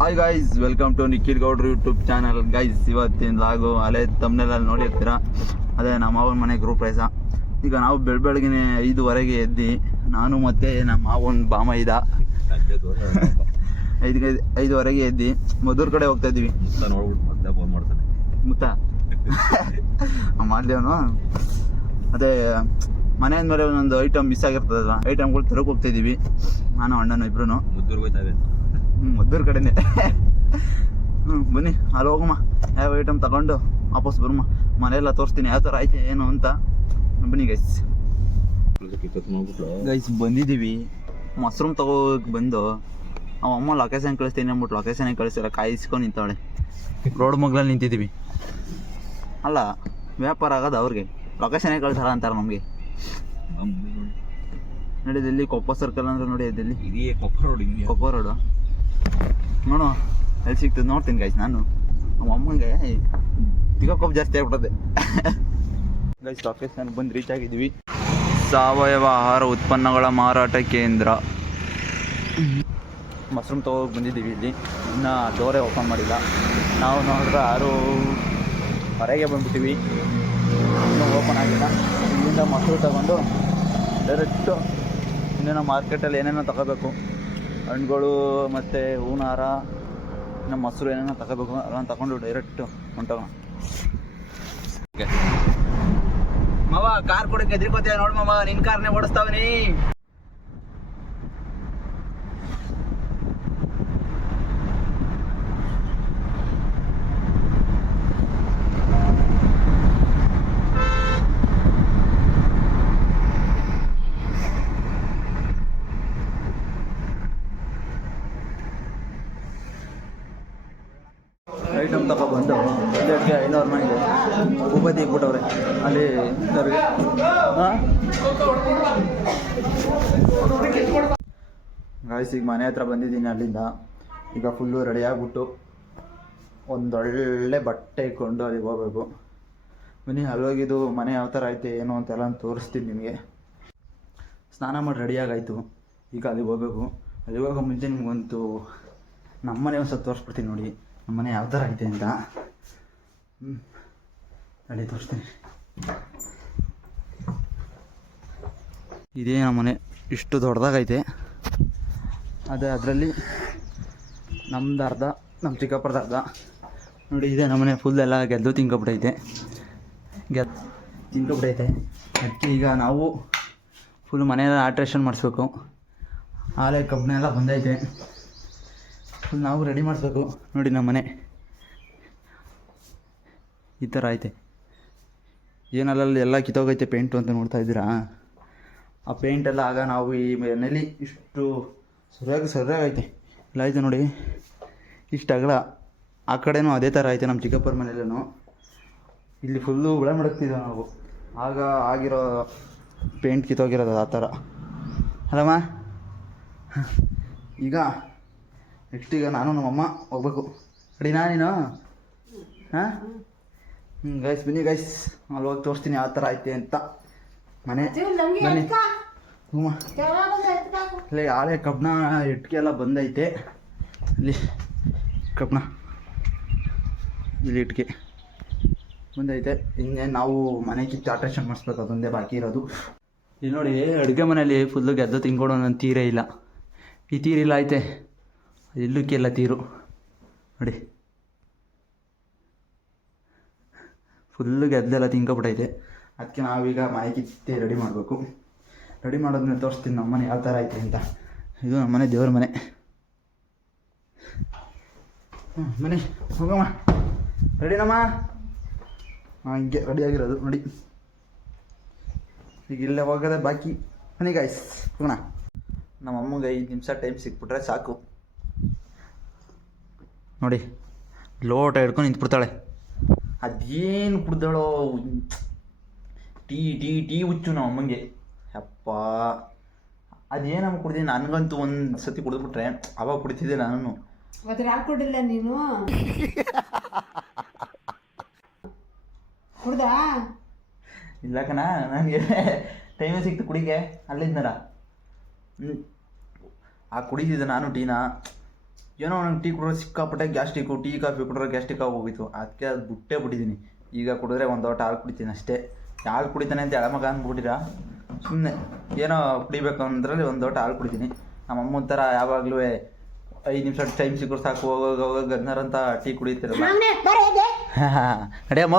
Hi guys, welcome to Nikhil ಗೌಡ್ರು YouTube channel. Guys, ಇವತ್ತಿನ ಲಾಗು ಅಲ್ಲೇ ತಮ್ಮನೆಲ್ಲ ನೋಡಿರ್ತೀರ. ಅದೇ ನಮ್ಮ ಮಾವನ ಮನೆ ಗ್ರೂಪ್ ರೈಸ. ಈಗ ನಾವು ಬೆಳಗ್ಗೆನೆ 5:15 ಎದ್ದು, ನಾನು ಮತ್ತು ನಮ್ಮ ಮಾವನ ಬಾಮ ಇದ್ದ 5:15 ಎದ್ದು ಮಧುರ್ ಕಡೆ ಹೋಗ್ತಾ ಇದ್ದೀವಿ. ನೋಡ್ಬಿಟ್ಟು ಫೋನ್ ಮಾಡ್ತಾನೆ ಮುತ್ತ ಮಾಡಲಿ ಅವನು. ಅದೇ ಮನೆ ಅಂದಮೇಲೆ ಒಂದೊಂದು ಐಟಮ್ ಮಿಸ್ ಆಗಿರ್ತದಲ್ಲ, ಐಟಮ್ಗಳು ತರಕ್ಕೆ ಹೋಗ್ತಾ ಇದ್ದೀವಿ ನಾನು ಅಣ್ಣನ ಇಬ್ರು. ಮುದ್ದೂರ್ಗೆ ಹೋಯ್ತಾ ಇದೆ. ಮದ್ದೂರು ಕಡೆನೆ. ಬನ್ನಿ ಅಲ್ಲಿ ಹೋಗಮ್ಮ, ಯಾವ ಐಟಮ್ ತಗೊಂಡು ವಾಪಸ್ ಬರಮ್ಮ. ಮನೆಯೆಲ್ಲ ತೋರಿಸ್ತೀನಿ ಯಾವ ಥರ ಆಯ್ತು ಏನು ಅಂತ. ಬನ್ನಿ ಗೈಸ್. ಗೈಸ್ ಬಂದಿದ್ದೀವಿ, ಮಶ್ರೂಮ್ ತಗೋಕ್ ಬಂದು ಅಮ್ಮ ಲೊಕೇಶನ್ ಕಳಿಸ್ತೀನಿ ಅಂದ್ಬಿಟ್ಟು ಲೊಕೇಶನ್ ಕಳಿಸಿಲ್ಲ, ಕಾಯಿಸ್ಕೊಂಡು ನಿಂತವಳೆ. ರೋಡ್ ಮಗ್ಲಲ್ಲಿ ನಿಂತಿದ್ದೀವಿ. ಅಲ್ಲ, ವ್ಯಾಪಾರ ಆಗೋದು ಅವ್ರಿಗೆ, ಲೊಕೇಶನೇ ಕಳಿಸಲ್ಲ ಅಂತಾರೆ ನಮಗೆ. ನಡೀದಲ್ಲಿ ಕೊಪ್ಪ ಸರ್ಕಲ್ ಅಂದ್ರೆ ನೋಡಿ, ಅದಲ್ಲಿ ಕೊಪ್ಪ ರೋಡು ನೋಡು ಎಲ್ಲಿ ಸಿಗ್ತದೆ ನೋಡ್ತೀನಿ ಗೈಸ್. ನಾನು ನಮ್ಮ ಅಮ್ಮಂಗೆ ತಿಗೋಕೊಬ್ಬ ಜಾಸ್ತಿ ಆಗ್ಬಿಟ್ಟದೆ. ಗೈಸ್ ಲೊಕೇಶನ್ ಬಂದು ರೀಚ್ ಆಗಿದ್ವಿ. ಸಾವಯವ ಆಹಾರ ಉತ್ಪನ್ನಗಳ ಮಾರಾಟ ಕೇಂದ್ರ. ಮಶ್ರೂಮ್ ತಗೋಗಿ ಬಂದಿದ್ದೀವಿ. ಇಲ್ಲಿ ಇನ್ನೂ ಡೋರೇ ಓಪನ್ ಮಾಡಿಲ್ಲ. ನಾವು ನೋಡಿದ್ರೆ 6:15 ಬಂದ್ಬಿಟ್ಟಿವಿ, ಇನ್ನೂ ಓಪನ್ ಆಗಿಲ್ಲ. ಇಲ್ಲಿಂದ ಮಶ್ರೂಮ್ ತಗೊಂಡು ಡೈರೆಕ್ಟು ಇನ್ನೇನೋ ಮಾರ್ಕೆಟಲ್ಲಿ ಏನೇನೋ ತಗೋಬೇಕು, ಹಣ್ಣುಗಳು ಮತ್ತು ಹೂವಿನ ಹಾರ, ಇನ್ನು ಮೊಸರು ಏನೇನೋ ತಗೋಬೇಕು. ಅದನ್ನು ತಗೊಂಡು ಡೈರೆಕ್ಟು ಹೊಂಟೋಗೋಣ. ಮಾವ ಕಾರ್ ಕೊಡಕ್ಕೆ ಎದ್ರಿಕೋತೀಯ ನೋಡಿ ಮಾವ, ನಿನ್ನ ಕಾರ್ನೇ ಓಡಿಸ್ತಾವನಿ. ಐಟಮ್ ತಗೊಬಂದು ಪ್ಲೇಟ್ಗೆ 500 ಮನೆಗೆ ಉಪತಿ ಇಟ್ಬಿಟ್ಟವ್ರೆ ಅಲ್ಲಿ ಇದ್ದವ್ರಿಗೆ. ಗಾಯ್ಸ್, ಈಗ ಮನೆ ಹತ್ರ ಬಂದಿದ್ದೀನಿ ಅಲ್ಲಿಂದ. ಈಗ ಫುಲ್ಲು ರೆಡಿ ಆಗಿಬಿಟ್ಟು ಒಂದೊಳ್ಳೆ ಬಟ್ಟೆ ಇಟ್ಕೊಂಡು ಅಲ್ಲಿಗೆ ಹೋಗ್ಬೇಕು. ಬನ್ನಿ, ಅಲ್ಲೋಗಿದ್ದು ಮನೆ ಯಾವ ಥರ ಐತೆ ಏನು ಅಂತೆಲ್ಲ ತೋರಿಸ್ತೀನಿ ನಿಮಗೆ. ಸ್ನಾನ ಮಾಡಿ ರೆಡಿಯಾಗಾಯಿತು, ಈಗ ಅಲ್ಲಿಗೆ ಹೋಗ್ಬೇಕು. ಅಲ್ಲಿಗೆ ಹೋಗೋ ಮುಂಚೆ ನಿಮ್ಗಂತೂ ನಮ್ಮನೆ ಒಂದು ಸ್ವಲ್ಪ ತೋರಿಸ್ಬಿಡ್ತೀನಿ ನೋಡಿ, ನಮ್ಮನೆ ಯಾವ ಥರ ಐತೆ ಅಂತ. ಅಲ್ಲಿ ತೋರಿಸ್ತೀನಿ. ಇದೇ ನಮ್ಮನೆ, ಇಷ್ಟು ದೊಡ್ಡದಾಗೈತೆ. ಅದೇ ಅದರಲ್ಲಿ ನಮ್ದು ಅರ್ಧ, ನಮ್ಮ ಚಿಕ್ಕಪ್ಪರದ ಅರ್ಧ. ನೋಡಿ, ಇದೆ ನಮ್ಮನೆ. ಫುಲ್ ಎಲ್ಲ ಗೆದ್ದು ತಿನ್ಕೊಬಿಟ್ಟೈತೆ. ಅದಕ್ಕೆ ಈಗ ನಾವು ಫುಲ್ ಮನೆಯೆಲ್ಲ ಆಲ್ಟ್ರೇಷನ್ ಮಾಡಿಸ್ಬೇಕು. ಆಲೆ ಕಬ್ಬನೆಲ್ಲ ಬಂದೈತೆ, ಫುಲ್ ನಾವು ರೆಡಿ ಮಾಡಿಸ್ಬೇಕು. ನೋಡಿ, ನಮ್ಮ ಮನೆ ಈ ಥರ ಐತೆ. ಏನಲ್ಲಲ್ಲಿ ಎಲ್ಲ ಕಿತ್ತೋಗೈತೆ ಪೇಂಟು ಅಂತ ನೋಡ್ತಾ ಇದ್ದೀರಾ. ಆ ಪೇಂಟೆಲ್ಲ ಆಗ ನಾವು ಈ ಮನೇಲಿ ಇಷ್ಟು ಸರಿಯಾಗೈತೆ. ಇಲ್ಲ ಐತೆ ನೋಡಿ, ಇಷ್ಟು ಅಗಲ. ಆ ಕಡೆನೂ ಅದೇ ಥರ ಐತೆ ನಮ್ಮ ಚಿಕ್ಕಪ್ಪರ ಮನೆಯಲ್ಲೂ. ಇಲ್ಲಿ ಫುಲ್ಲು ಹುಳ ಮಡಗ್ತಿದ್ದೇವೆ ನಾವು, ಆಗ ಆಗಿರೋ ಪೇಂಟ್ ಕಿತ್ತೋಗಿರೋದು ಆ ಥರ ಅಲ್ಲಮ್ಮ. ಈಗ ನೆಕ್ಸ್ಟ್ ಈಗ ನಾನು ನಮ್ಮಮ್ಮ ಹೋಗ್ಬೇಕು. ರೆಡಿನಾ ನೀನು? ಹಾಂ, ಗೈಸ್ ಬನ್ನಿ ಗೈಸ್, ಅಲ್ಲಿ ಹೋಗಿ ತೋರಿಸ್ತೀನಿ ಯಾವ ಥರ ಐತೆ ಅಂತ ಮನೆ. ಬನ್ನಿ ಹ್ಞೂ, ಇಲ್ಲ ಯಾರೇ ಕಬ್ಬಣ ಇಟ್ಕೆ ಎಲ್ಲ ಬಂದೈತೆ. ಇಲ್ಲಿ ಕಬ್ಬಣ, ಇಲ್ಲಿ ಇಟ್ಕೆ ಬಂದೈತೆ. ಇನ್ನೇನು ನಾವು ಮನೆ ಕಿತ್ತು ಆಲ್ಟ್ರೇಷನ್ ಮಾಡಿಸ್ಬೇಕು, ಅದೊಂದೇ ಬಾಕಿ ಇರೋದು. ಇಲ್ಲಿ ನೋಡಿ, ಅಡುಗೆ ಮನೆಯಲ್ಲಿ ಫುಲ್ಲು ಗೆದ್ದು ತಿನ್ಕೊಡೋ ನನ್ನ ತೀರೇ ಇಲ್ಲ. ಈ ತೀರಿಲ್ಲ ಐತೆ, ಇಲ್ಲಕ್ಕೆಲ್ಲ ತೀರು ನೋಡಿ, ಫುಲ್ಲು ಗೆದ್ದೆಲ್ಲ ತಿನ್ಕೊಬಿಟ್ಟೈತೆ. ಅದಕ್ಕೆ ನಾವೀಗ ಮನೆ ಕಿತ್ತೆ ರೆಡಿ ಮಾಡಬೇಕು. ರೆಡಿ ಮಾಡೋದನ್ನ ತೋರಿಸ್ತೀನಿ ನಮ್ಮನೆ ಯಾವ ಥರ ಐತೆ ಅಂತ. ಇದು ನಮ್ಮನೆ, ದೇವ್ರ ಮನೆ. ಬನ್ನಿ ಹೋಗಮ್ಮ. ರೆಡಿನಮ್ಮ? ಹಿಂಗೆ ರೆಡಿಯಾಗಿರೋದು ನೋಡಿ. ಈಗ ಇಲ್ಲೇ ಹೋಗೋದೇ ಬಾಕಿ. ಬನ್ನಿ ಗಾಯ್ಸ್ ಹೋಗೋಣ. ನಮ್ಮ ಅಮ್ಮಗೆ 5 ನಿಮಿಷ ಟೈಮ್ ಸಿಕ್ಬಿಟ್ರೆ ಸಾಕು. ನೋಡಿ, ಲೋಟ ಹಿಡ್ಕೊಂಡು ನಿಂತ್ಬಿಡ್ತಾಳೆ. ಅದೇನು ಕುಡ್ದಾಳೋ, ಟೀ ಹುಚ್ಚು ನಮ್ಮ ಅಮ್ಮಂಗೆ. ಅಪ್ಪ, ಅದೇನಮ್ಮ ಕುಡ್ದೀನಿ. ನನಗಂತೂ ಒಂದು ಸತಿ ಕುಡಿದ್ಬಿಟ್ರೆ ಅವಾಗ ಕುಡಿತಿದ್ದೆ ನಾನು. ಕೊಡಿಲ್ಲ ನೀನು ಕುಡ್ದಾ? ಇಲ್ಲ ಕಣ, ನನಗೆ ಟೈಮೇ ಸಿಕ್ತು ಕುಡಿಗೆ. ಅಲ್ಲಿದ್ನಲ್ಲ, ಆ ಕುಡಿದಿದ್ದೆ ನಾನು ಟೀನ. ಏನೋ ನಂಗೆ ಟೀ ಕುಡಿದ್ರೆ ಸಿಕ್ಕಾಪಟ್ಟೆ ಗ್ಯಾಸ್ಟಿಕ್ಕು, ಟೀ ಕಾಫಿ ಕುಡಿದ್ರೆ ಗ್ಯಾಸ್ಟಿಕ್ ಆಗೋಗಿತ್ತು. ಅದಕ್ಕೆ ಅದು ಬಿಟ್ಟಿದ್ದೀನಿ. ಈಗ ಕುಡಿದ್ರೆ ಒಂದು ಲೋಟ ಹಾಲು ಕುಡಿತೀನಿ ಅಷ್ಟೇ. ಹಾಲು ಕುಡಿತಾನೆ ಅಂತ ಎಳಮಗ ಅಂದ್ಬಿಟ್ಟಿರ, ಸುಮ್ಮನೆ ಏನೋ ಕುಡಿಬೇಕು ಅಂದ್ರಲ್ಲಿ ಒಂದು ಲೋಟ ಹಾಲು ಕುಡಿತೀನಿ. ನಮ್ಮ ಅಮ್ಮನ ಥರ ಯಾವಾಗಲೂ 5 ನಿಮಿಷ ಟೈಮ್ ಸಿಕ್ಕರು ಸಾಕು ಹೋಗೋಗ ಗದ್ನಾರಂತ ಟೀ ಕುಡಿತೀರಲ್ಲ. ಅಡಿಯಮ್ಮ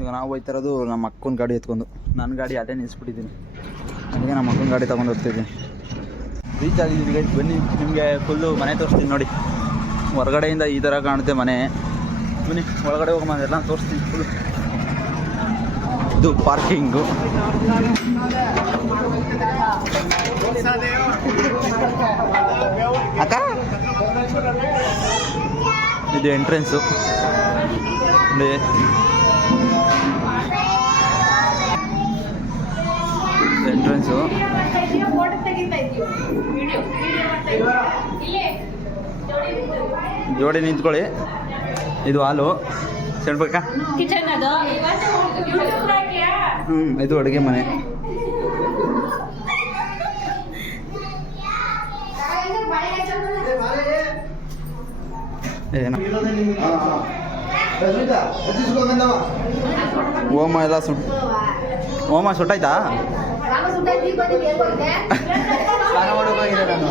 ಈಗ ನಾವು ಹೋಯ್ತಿರೋದು ನಮ್ಮ ಅಕ್ಕನ ಗಾಡಿ ಎತ್ಕೊಂಡು. ನನ್ನ ಗಾಡಿ ಅದೇ ನಿಲ್ಲಿಸ್ಬಿಟ್ಟಿದ್ದೀನಿ. ನನಗೆ ನಮ್ಮ ಅಕ್ಕನ ಗಾಡಿ ತೊಗೊಂಡು ಹೋಗ್ತಿದ್ದೀನಿ. ರೀಚ್ ಆಗಿದ್ದೀನಿ ಗೈಸ್. ಬನ್ನಿ ನಿಮಗೆ ಫುಲ್ಲು ಮನೆ ತೋರಿಸ್ತೀನಿ ನೋಡಿ. ಹೊರಗಡೆಯಿಂದ ಈ ಥರ ಕಾಣುತ್ತೆ ಮನೆ. ಬನ್ನಿ ಒಳಗಡೆ ಹೋಗಮ್ಮ, ಎಲ್ಲ ತೋರಿಸ್ತೀನಿ ಫುಲ್ಲು. ಇದು ಪಾರ್ಕಿಂಗು. ಅಕ್ಕ ಇದು ಎಂಟ್ರೆನ್ಸು. ಎಂಟ್ರೆನ್ಸು ಜೋಡಿ ನಿಂತ್ಕೊಳ್ಳಿ. ಇದು ಹಾಲು ಸೆಣ್ಬೇಕ. ಇದು ಅಡುಗೆ ಮನೆ. ಏನು ಓಮ ಎಲ್ಲ ಓಮ ಸುಟ್ಟಾಯ್ತಾ? ಸ್ನಾನ ಮಾಡೋಕ್ಕಾಗಿದೆ ನಾನು.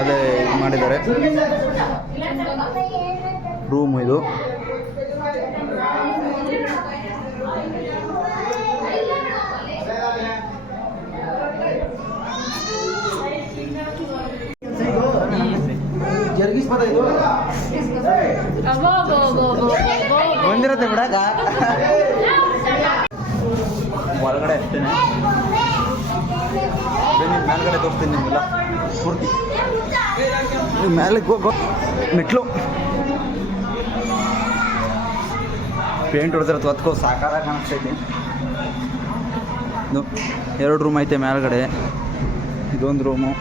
ಅದೇ ಇದು ಮಾಡಿದ್ದಾರೆ ರೂಮ್ ಇದು. ಬಂದಿರತ್ತೆ ಬಿಡಾಕ ಹೊರಗಡೆ ಅಷ್ಟೇನೆ. ಮೇಲ್ಗಡೆ ತೋರಿಸ್ತೀನಿ ನಿಮಗೆಲ್ಲ ಪೂರ್ತಿ. ಮೇಲೆ ಮೆಟ್ಲು ಪೇಂಟ್ ಹೊಡೆದ್ರೆ ಹೊತ್ಕೋ ಸಾಕಾರ ಕಾಣಿಸ್ತೈತಿ. ಇದು 2 ರೂಮ್ ಐತೆ ಮೇಲ್ಗಡೆ. ಇದೊಂದು ರೂಮು.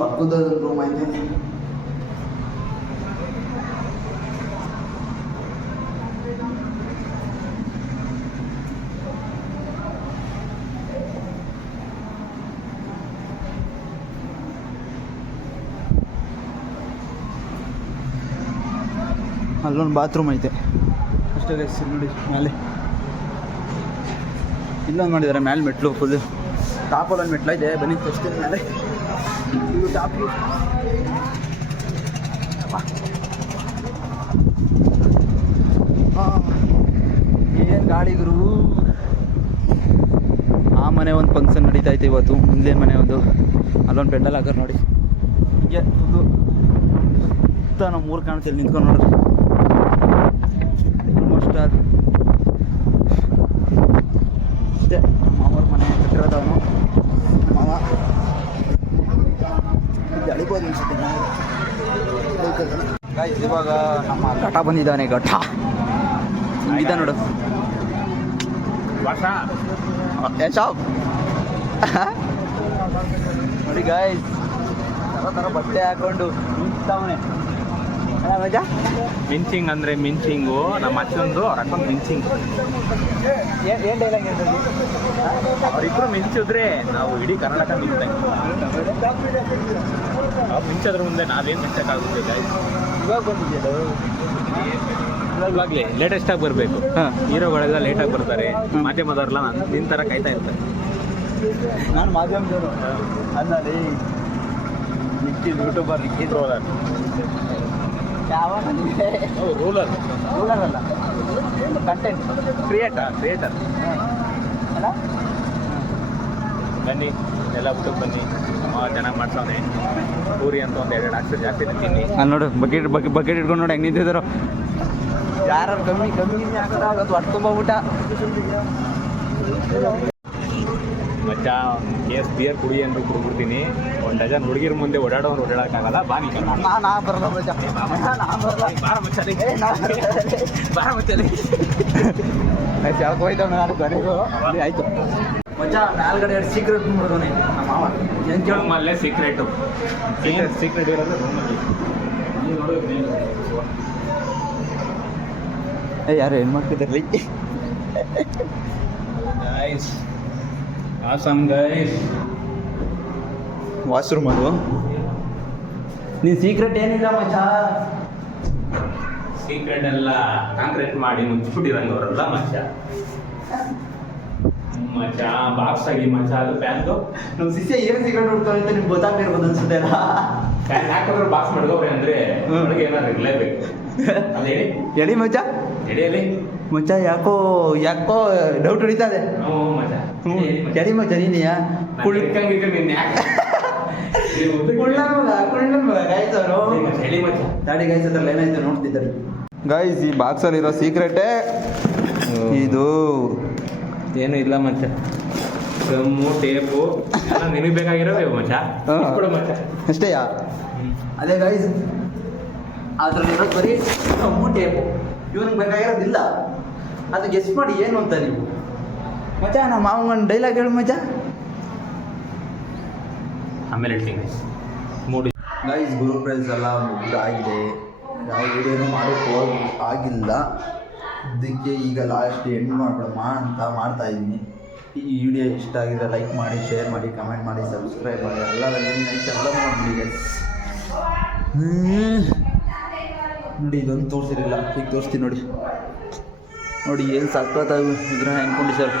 ಪಕ್ಕದ ರೂಮ್ ಐತೆ. ಅಲ್ಲೊಂದು ಬಾತ್ರೂಮ್ ಐತೆ ಅಷ್ಟೇ ಗೈಸ್. ನೋಡಿ ಮೇಲೆ ಇಲ್ಲೊಂದು ಮಾಡಿದ್ದಾರೆ. ಮೇಲೆ ಮೆಟ್ಲು ಫುಲ್ಲು ಟಾಪಲ್ಲೊಂದು ಮೆಟ್ಲು ಇದೆ. ಬನ್ನಿ ತೋರಿಸ್ತೀನಿ ಮೇಲೆ. ಇದು ಟಾಪು. ಏನು ಗಾಡಿಗರು. ಆ ಮನೆ ಒಂದು ಫಂಕ್ಷನ್ ನಡೀತೈತೆ ಇವತ್ತು. ಮುಂದೆ ಮನೆ ಒಂದು ಅಲ್ಲೊಂದು ಪೆಂಡಲ್ ಹಾಕೋರು ನೋಡಿ. ಹೀಗೆ ಫುಲ್ಲು ಸುತ್ತ ನಾವು 3 ಕಾಣ್ತೀವಿ ನಿಂತ್ಕೊಂಡು ನೋಡ್ರಿ. ಆಲ್ಮೋಸ್ಟ್ ಅದು ಇಷ್ಟೇ. ಮಾವರ ಮನೆ ಕಟ್ಟಿರೋದವನು ಮಾವ. ಇದು ಅಳಿಬೋದು ಅನ್ಸುತ್ತೆ. ಗಾಯ್ಸ್ ಇವಾಗ ನಮ್ಮ ಘಟ ಬಂದಿದ್ದಾನೆ. ಘಟ ಇದ ನೋಡು. ಶಾಪ್ ನೋಡಿ ಗಾಯ್ಸ್. ಥರ ಬಟ್ಟೆ ಹಾಕೊಂಡು ನಿಂತಾವನೆ. ಮಿಂಚಿಂಗ್ ಅಂದ್ರೆ ಮಿಂಚಿಂಗು ನಮ್ಮ ಅಚ್ಚಂದು ಅವ್ರ ಅಕ್ಕಂದು ಮಿಂಚಿಂಗ್. ಏನು ಡೈಲಾಗ್ ಹೇಳ್ತಾರೆ? ಅವರಿಬ್ರು ಮಿಂಚಿದ್ರೆ ನಾವು ಇಡೀ ಕರ್ನಾಟಕ ಮಿಂಚ್ತೇವೆ. ಅವ್ರು ಮಿಂಚೋದ್ರ ಮುಂದೆ ನಾವೇನು ಮಿಂಚಕ್ಕಾಗುತ್ತೆ ಗಾಯ್ಸ್. ಇವಾಗ ಬಂದಿದೆಯಲ್ಲ ಇವಾಗಲೇ ಲೇಟೆಸ್ಟಾಗಿ ಬರಬೇಕು. ಹೀರೋಗಳೆಲ್ಲ ಲೇಟಾಗಿ ಬರ್ತಾರೆ. ಮಾಧ್ಯಮದವ್ರೆಲ್ಲ ನಿನ್ನ ಥರ ಕಾಯ್ತಾ ಇರ್ತಾರೆ. ನಾನು ಮಾಧ್ಯಮದವರು ಅಲ್ಲಿ ನಿಕ್ಕಿ ಯೂಟ್ಯೂಬರ್ ನಿಕ್ಕಿ ರೋಲರ್ ಯಾವ ರೂಲರ್ ರೂಲರ್ ಅಲ್ಲ, ಕಂಟೆಂಟ್ ಕ್ರಿಯೇಟರ್ ಅಲ್ಲ. ಬನ್ನಿ ಎಲ್ಲ ಊಟಕ್ಕೆ ಬನ್ನಿ. ಚೆನ್ನಾಗಿ ಮಾಡ್ಸೋನೆ. ಪೂರಿ ಅಂತ ಒಂದು 2 ಅಕ್ಷರ ಜಾಸ್ತಿ ತಿನ್ನಿ. ಅಲ್ಲಿ ನೋಡು ಬಕೆಟ್ ಇಟ್ಕೊಂಡು ನೋಡಿ ಹೆಂಗೆ ನಿಂತಿದ್ರು. ಯಾರು ಕಮ್ಮಿ ಹಾಕೋದು ಅದು ಹೊಟ್ಟು ತುಂಬ ಊಟ. ಮಚ್ಚ ಕೇಸ್ ಬಿಯರ್ ಕುಡಿ ಅಂದ್ರೂ ಕುಡ್ಬಿಡ್ತೀನಿ. 1 ಡಜನ್ ಹುಡುಗಿರ ಮುಂದೆ ಓಡಾಡೋಕ್ಕಾಗಲ್ಲ. ಬಾನಿ ನಾ ಬರಲ್ಲ ಮಚ್ಚ, ಬಾರ ಮಚ್ಚಲಿ ಬಾರ ಮಚ್ಚಲಿ ಯಾಕೆ ಹೋಯ್ತವ ನಾನು ಕೊನೆಗೂ ಆಯಿತು ಮಚ್ಚ. ಮೇಲ್ಗಡೆ 2 ಸೀಕ್ರೆಟ್ ನೋಡಿದವನೇ ನಮ್ಮ ಮಾವ. ಏನು ಕೇಳಮ್ಮಲ್ಲೇ ಸೀಕ್ರೆಟ್ ಇರೋದು ರೂಮಲ್ಲಿ. ಯಾರು ಏನು ಮಾಡ್ತಿದ್ದಾರ್ರಿ? Guys awesome guys. ವಾಶ್ರೂಮ್ ಅದು. ನೀನು ಸೀಕ್ರೆಟ್ ಏನಿಲ್ಲ ಮಚ್ಚ. ಸೀಕ್ರೆಟ್ ಎಲ್ಲ ಕಾಂಕ್ರೀಟ್ ಮಾಡಿ ಮುಚ್ಚಿಬಿಟ್ಟಿರಂಗೆ ಅವರೆಲ್ಲ ಮಚ್ಚ. ಮಚ್ಚ ಬಾಕ್ಸ್ ಆಗಿ ಮಚ್ಚ ಅದು ಪ್ಯಾಂಟು ನಮ್ಮ ಶಿಷ್ಯ ಏನು ಸೀಕ್ರೆಟ್ ಹುಡ್ತಾರೆ ಅಂತ ನಿಮ್ಗೆ ಗೊತ್ತಾಗ್ತಿರ್ಬೋದು ಅನ್ಸುತ್ತೆ ಅಲ್ಲ. ಪ್ಯಾನ್ ಹಾಕಿದ್ರೆ ಬಾಕ್ಸ್ ಮಾಡ್ಕೋರಿ ಅಂದರೆ ಒಳಗೆ ಏನಾದ್ರು ಇರಲೇಬೇಕು. ಅದು ಹೇಳಿ ಎಡಿ ಮಚ್ಚ, ಎಡೆಯಲ್ಲಿ ಮಚ್ಚ ಯಾಕೋ ಡೌಟ್ ಹೊಡಿತದೆ. ಹ್ಞೂ ಮಚ್ಚ ಎಡಿ ಮಚ್ಚ ನೀನಿಯಾ ಕುಳ್ಕಂಗಿದ್ರೆ ನೀನು ಯಾಕೆ ಹೇಳಿ ಮಚ್ಚ. ದಾಡಿ ಗೈಸ್ ಅದ್ರಲ್ಲಿ ಏನಾಯ್ತು ನೋಡ್ತಿದ್ದಾರೆ ಗೈಸ್. ಈ ಬಾಕ್ಸಲ್ಲಿರೋ ಸೀಕ್ರೆಟೇ ಇದು. ಏನು ಇಲ್ಲ ಮಚ್ಚ, ಗಮ್ಮು ಟೇಪು ಎಲ್ಲ ನಿನಗೆ ಬೇಕಾಗಿರೋದೇ ಮಚ್ಚ. ಕೊಡು ಮಚ್ಚ ಅಷ್ಟೇಯಾ? ಅದೇ ಗೈಸ್, ಅದರಲ್ಲಿರೋದು ಬರೀ ಗಮ್ಮು ಟೇಪು. ಇವ್ನಿಗೆ ಬೇಕಾಗಿರೋದಿಲ್ಲ. ಅದು ಗೆಸ್ಟ್ ಮಾಡಿ ಏನು ಅಂತ ನೀವು ಮಚ್ಚ. ನಮ್ಮ ಮಾವಂಗೊಂದು ಡೈಲಾಗ್ ಹೇಳು ಮಚ್ಚ. ಆಮೇಲೆ ಹೇಳ್ತೀನಿ ಮೂಡಿ. ಗೈಸ್ ಗುರು ಪ್ರೈಸ್ ಎಲ್ಲ ಮುಗ್ದಾಗಿದೆ. ಯಾವ ವಿಡಿಯೋನು ಮಾಡೋಕ್ಕೆ ಆಗಿಲ್ಲ. ಅದಕ್ಕೆ ಈಗ ಲಾಸ್ಟ್ ಎಂಡ್ ಮಾಡೋಣ ಅಂತ ಮಾಡ್ತಾ ಇದ್ದೀನಿ. ಈ ವಿಡಿಯೋ ಇಷ್ಟ ಆಗಿದ್ರೆ ಲೈಕ್ ಮಾಡಿ, ಶೇರ್ ಮಾಡಿ, ಕಮೆಂಟ್ ಮಾಡಿ, ಸಬ್ಸ್ಕ್ರೈಬ್ ಮಾಡಿ. ಎಲ್ಲ ಎಲ್ಲ ಮಾಡಿಬಿಡಿ ಗೈಸ್. ನೋಡಿ ಇದೊಂದು ತೋರಿಸಿರಲಿಲ್ಲ, ಈಗ ತೋರಿಸ್ತೀನಿ ನೋಡಿ. ನೋಡಿ ಏನು ಸಕ್ಕತ್ತಾಗಿ ವಿಗ್ರಹ ಅನ್ಕೊಂಡು ಸರ್.